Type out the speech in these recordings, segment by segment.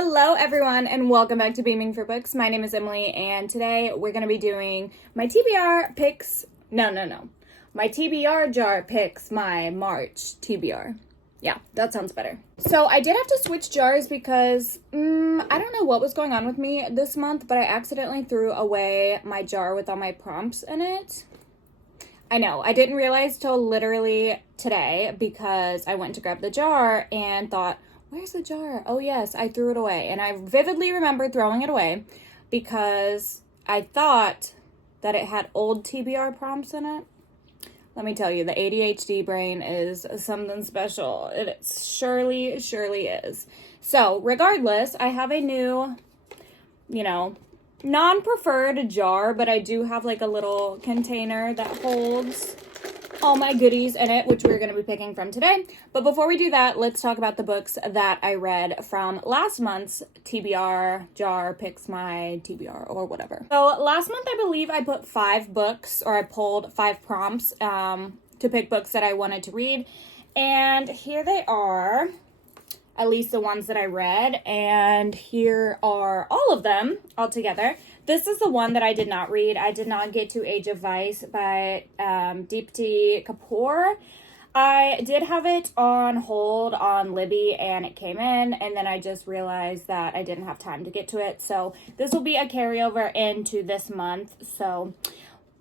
Hello everyone and welcome back to Beaming for Books. My name is Emily and today we're going to be doing my TBR picks, my TBR jar picks my March TBR. Yeah, that sounds better. So I did have to switch jars because I don't know what was going on with me this month, but I accidentally threw away my jar with all my prompts in it. I know, I didn't realize till literally today because I went to grab the jar and thought, where's the jar? Oh yes, I threw it away. And I vividly remember throwing it away because I thought that it had old TBR prompts in it. Let me tell you, the ADHD brain is something special. It surely is. So regardless, I have a new, non-preferred jar, but I do have like a little container that holds all my goodies in it, which we're going to be picking from today. But before we do that, let's talk about the books that I read from last month's TBR jar picks my TBR or whatever. So last month, I believe I put 5 books, or I pulled 5 prompts to pick books that I wanted to read. And here they are, at least the ones that I read. And here are all of them all together. This is the one that I did not read. I did not get to Age of Vice by Deepti Kapoor. I did have it on hold on Libby and it came in, and then I just realized that I didn't have time to get to it. So this will be a carryover into this month. So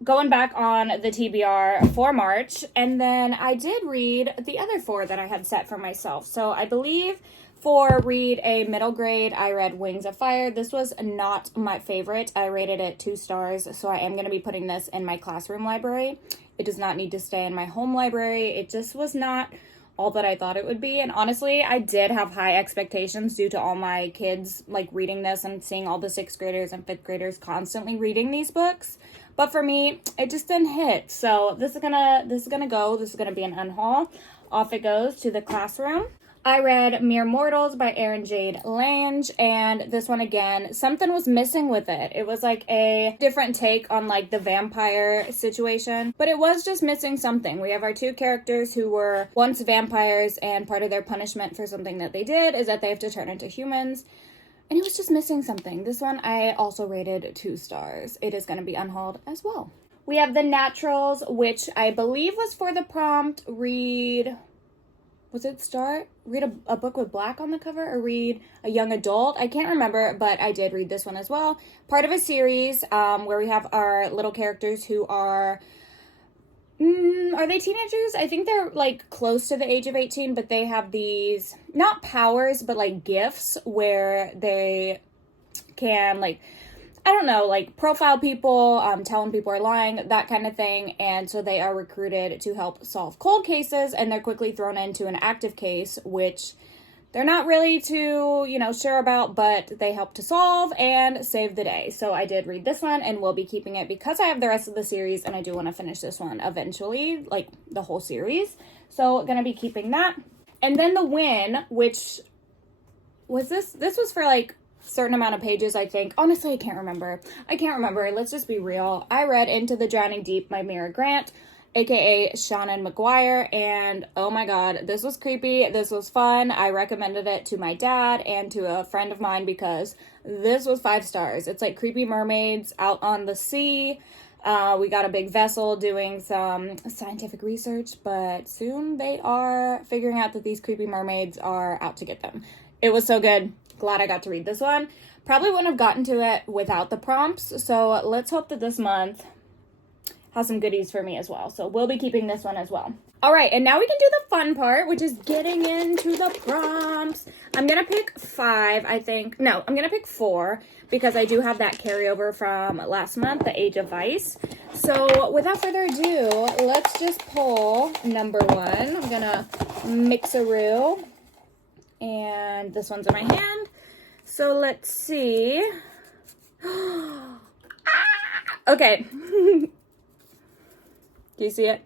going back on the TBR for March, and then I did read the other 4 that I had set for myself. So I believe for read a middle grade, I read Wings of Fire. This was not my favorite. I rated it 2 stars, so I am going to be putting this in my classroom library. It does not need to stay in my home library. It just was not all that I thought it would be. And honestly, I did have high expectations due to all my kids like reading this and seeing all the 6th graders and 5th graders constantly reading these books. But for me, it just didn't hit. So this is gonna be an unhaul. Off it goes to the classroom. I read Mere Mortals by Erin Jade Lange, and this one again, something was missing with it. It was like a different take on like the vampire situation, but it was just missing something. We have our 2 characters who were once vampires, and part of their punishment for something that they did is that they have to turn into humans, and it was just missing something. This one I also rated 2 stars. It is going to be unhauled as well. We have The Naturals, which I believe was for the prompt read a book with black on the cover, or read a young adult? I can't remember, but I did read this one as well. Part of a series where we have our little characters who are they teenagers? I think they're like close to the age of 18, but they have these, not powers, but like gifts where they can profile people, tell them people are lying, that kind of thing. And so they are recruited to help solve cold cases, and they're quickly thrown into an active case, which they're not really too, sure about, but they help to solve and save the day. So I did read this one and will be keeping it because I have the rest of the series and I do want to finish this one eventually, like the whole series. So gonna be keeping that. And then The Win, which was this was for like certain amount of pages, I think. Honestly, I can't remember. Let's just be real. I read Into the Drowning Deep by Mira Grant, aka Shannon McGuire, and oh my god, this was creepy. This was fun. I recommended it to my dad and to a friend of mine because this was 5 stars. It's like creepy mermaids out on the sea. We got a big vessel doing some scientific research, but soon they are figuring out that these creepy mermaids are out to get them. It was so good. Glad I got to read this one. Probably wouldn't have gotten to it without the prompts, so let's hope that this month has some goodies for me as well. So we'll be keeping this one as well. All right, and now we can do the fun part, which is getting into the prompts. I'm going to pick 5, I think. No, I'm going to pick 4 because I do have that carryover from last month, the Age of Vice. So without further ado, let's just pull number 1. I'm going to mix-a-roo. And this one's in my hand. So let's see. Okay. Do you see it?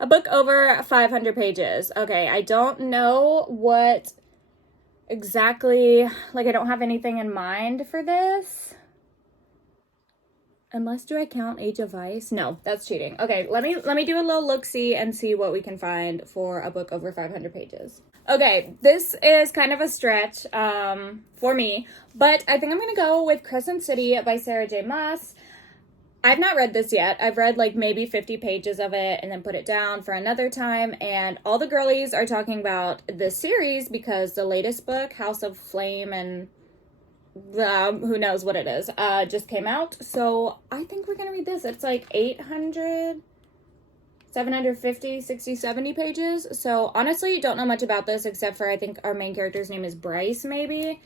A book over 500 pages. Okay, I don't know what exactly, I don't have anything in mind for this. Unless, do I count Age of Ice? No, that's cheating. Okay, let me do a little look-see and see what we can find for a book over 500 pages. Okay, this is kind of a stretch for me, but I think I'm going to go with Crescent City by Sarah J. Maas. I've not read this yet. I've read like maybe 50 pages of it and then put it down for another time, and all the girlies are talking about this series because the latest book, House of Flame and who knows what it is, just came out. So I think we're gonna read this. It's like 800, 750, 60, 70 pages. So honestly, don't know much about this except for I think our main character's name is Bryce, maybe.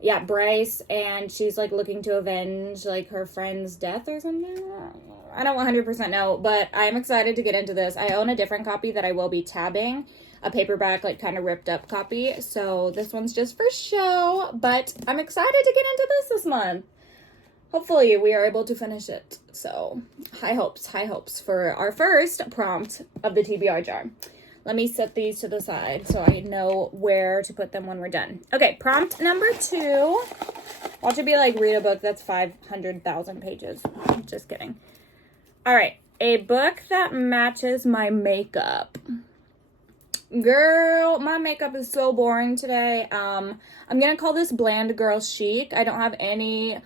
Yeah, Bryce, and she's like looking to avenge like her friend's death or something. I don't 100% know, but I'm excited to get into this. I own a different copy that I will be tabbing, a paperback, like kind of ripped up copy. So this one's just for show, but I'm excited to get into this month. Hopefully we are able to finish it. So high hopes for our first prompt of the TBR jar. Let me set these to the side so I know where to put them when we're done. Okay, prompt number 2. Watch it be like read a book that's 500,000 pages. Just kidding. All right, a book that matches my makeup. Girl, my makeup is so boring today. I'm gonna call this Bland Girl Chic. I don't have any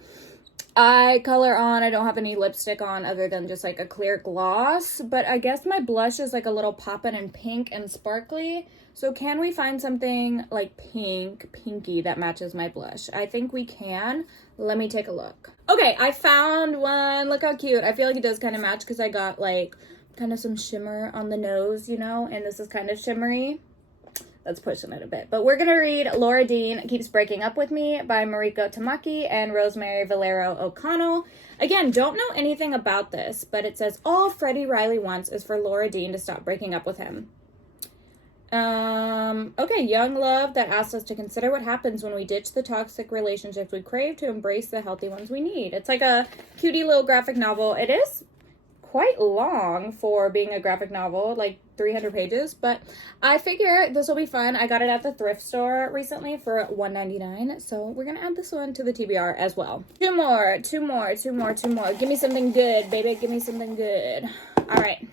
eye color on. I don't have any lipstick on other than just like a clear gloss, but I guess my blush is like a little poppin' and pink and sparkly. So can we find something like pinky that matches my blush? I think we can. Let me take a look. Okay, I found one. Look how cute. I feel like it does kind of match because I got like kind of some shimmer on the nose, you know, and this is kind of shimmery. That's pushing it a bit. But we're going to read Laura Dean Keeps Breaking Up With Me by Mariko Tamaki and Rosemary Valero O'Connell. Again, don't know anything about this, but it says, all Freddie Riley wants is for Laura Dean to stop breaking up with him. Okay, young love that asks us to consider what happens when we ditch the toxic relationships we crave to embrace the healthy ones we need. It's like a cutie little graphic novel. It is quite long for being a graphic novel, like 300 pages, but I figure this will be fun. I got it at the thrift store recently for $1.99, so we're gonna add this one to the TBR as well. Two more. Give me something good, baby. Give me something good. All right.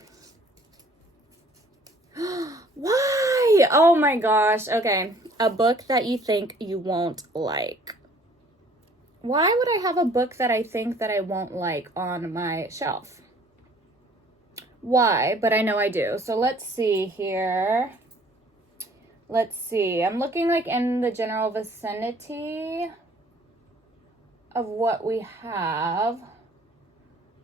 Why? Oh my gosh. Okay. A book that you think you won't like. Why would I have a book that I think that I won't like on my shelf? Why? But I know I do. So let's see here. Let's see. I'm looking like in the general vicinity of what we have.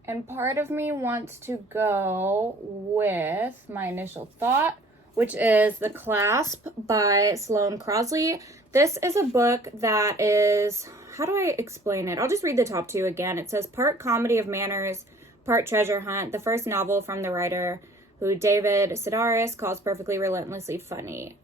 And part of me wants to go with my initial thought, which is The Clasp by Sloane Crosley. This is a book that is, how do I explain it? I'll just read the top 2 again. It says part comedy of manners, part treasure hunt, the first novel from the writer who David Sedaris calls perfectly relentlessly funny.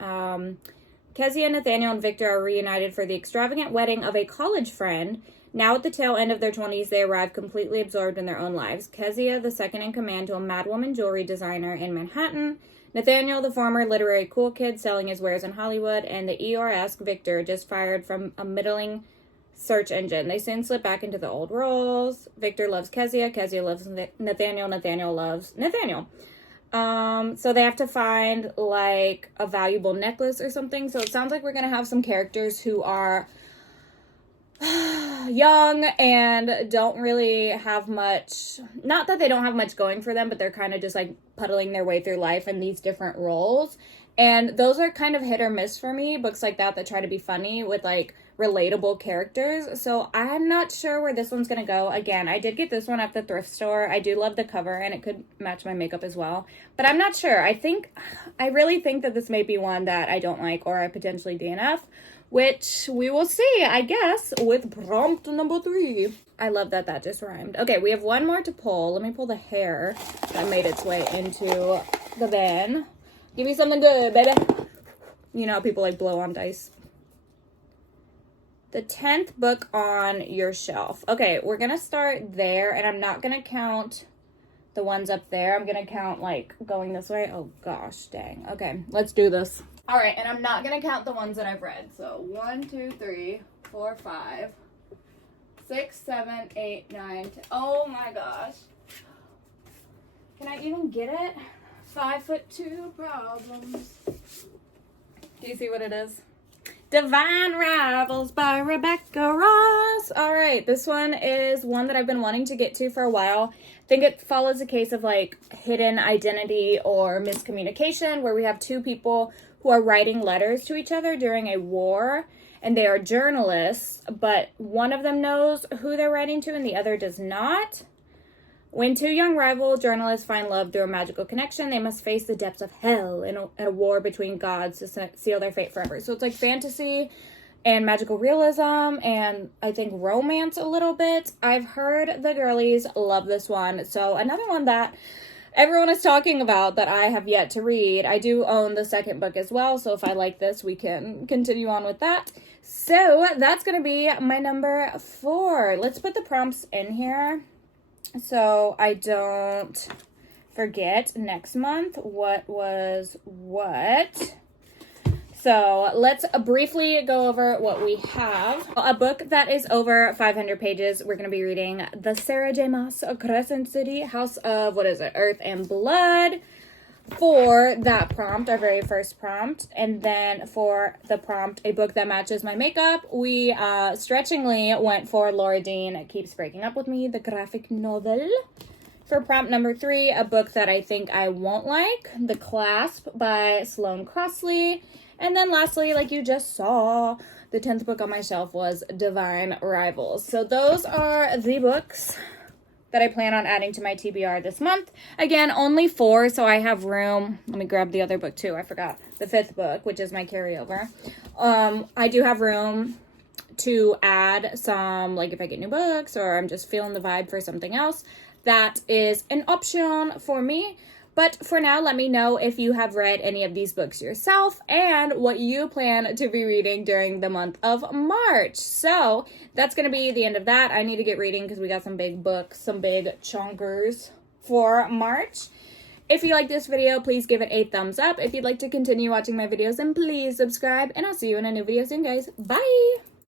Kezia, Nathaniel, and Victor are reunited for the extravagant wedding of a college friend. Now at the tail end of their 20s, they arrive completely absorbed in their own lives. Kezia, the second in command to a madwoman jewelry designer in Manhattan. Nathaniel, the former literary cool kid selling his wares in Hollywood. And the Eeyore-esque Victor, just fired from a middling search engine. They soon slip back into the old roles. Victor loves Kezia. Kezia loves Nathaniel. Nathaniel loves Nathaniel. So they have to find like a valuable necklace or something. So it sounds like we're going to have some characters who are young and don't really have much, not that they don't have much going for them, but they're kind of just like puddling their way through life in these different roles. And those are kind of hit or miss for me, books like that try to be funny with like relatable characters. So I'm not sure where this one's gonna go. Again, I did get this one at the thrift store. I do love the cover and it could match my makeup as well, but I'm not sure. I really think that this may be one that I don't like or I potentially DNF, which we will see, I guess, with prompt number 3. I love that that just rhymed. Okay, we have one more to pull. Let me pull the hair that made its way into the bin. Give me something good, baby. You know how people like blow on dice. The 10th book on your shelf. Okay, we're going to start there, and I'm not going to count the ones up there. I'm going to count, like, going this way. Oh, gosh, dang. Okay, let's do this. All right, and I'm not going to count the ones that I've read. So 1, 2, 3, 4, 5, 6, 7, 8, 9, 10. Oh my gosh. Can I even get it? 5'2" problems. Do you see what it is? Divine Rivals by Rebecca Ross. All right, this one is one that I've been wanting to get to for a while. I think it follows a case of like hidden identity or miscommunication, where we have two people who are writing letters to each other during a war, and they are journalists, but one of them knows who they're writing to and the other does not. When two young rival journalists find love through a magical connection, they must face the depths of hell in a war between gods to seal their fate forever. So it's like fantasy and magical realism and I think romance a little bit. I've heard the girlies love this one. So another one that everyone is talking about that I have yet to read. I do own the second book as well, so if I like this, we can continue on with that. So that's going to be my number 4. Let's put the prompts in here so I don't forget next month what was what. So let's briefly go over what we have. A book that is over 500 pages. We're going to be reading The Sarah J. Maas Crescent City, House of, Earth and Blood, for that prompt, our very first prompt. And then for the prompt, a book that matches my makeup, we stretchingly went for Laura Dean Keeps Breaking Up With Me, the graphic novel. For prompt number 3, a book that I think I won't like, The Clasp by Sloane Crossley. And then lastly, like you just saw, the 10th book on my shelf was Divine Rivals. So those are the books that I plan on adding to my TBR this month. Again, only 4, so I have room. Let me grab the other book too. I forgot. The 5th book, which is my carryover. I do have room to add some, like if I get new books or I'm just feeling the vibe for something else. That is an option for me. But for now, let me know if you have read any of these books yourself and what you plan to be reading during the month of March. So that's going to be the end of that. I need to get reading because we got some big books, some big chonkers for March. If you like this video, please give it a thumbs up. If you'd like to continue watching my videos, then please subscribe. And I'll see you in a new video soon, guys. Bye!